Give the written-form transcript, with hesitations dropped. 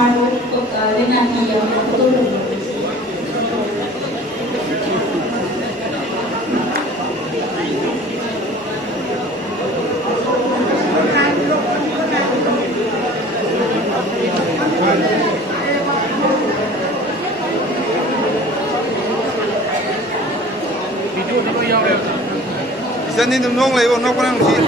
terharu dengan dia betul. Bisa nih nong lagi, nong pernah sih.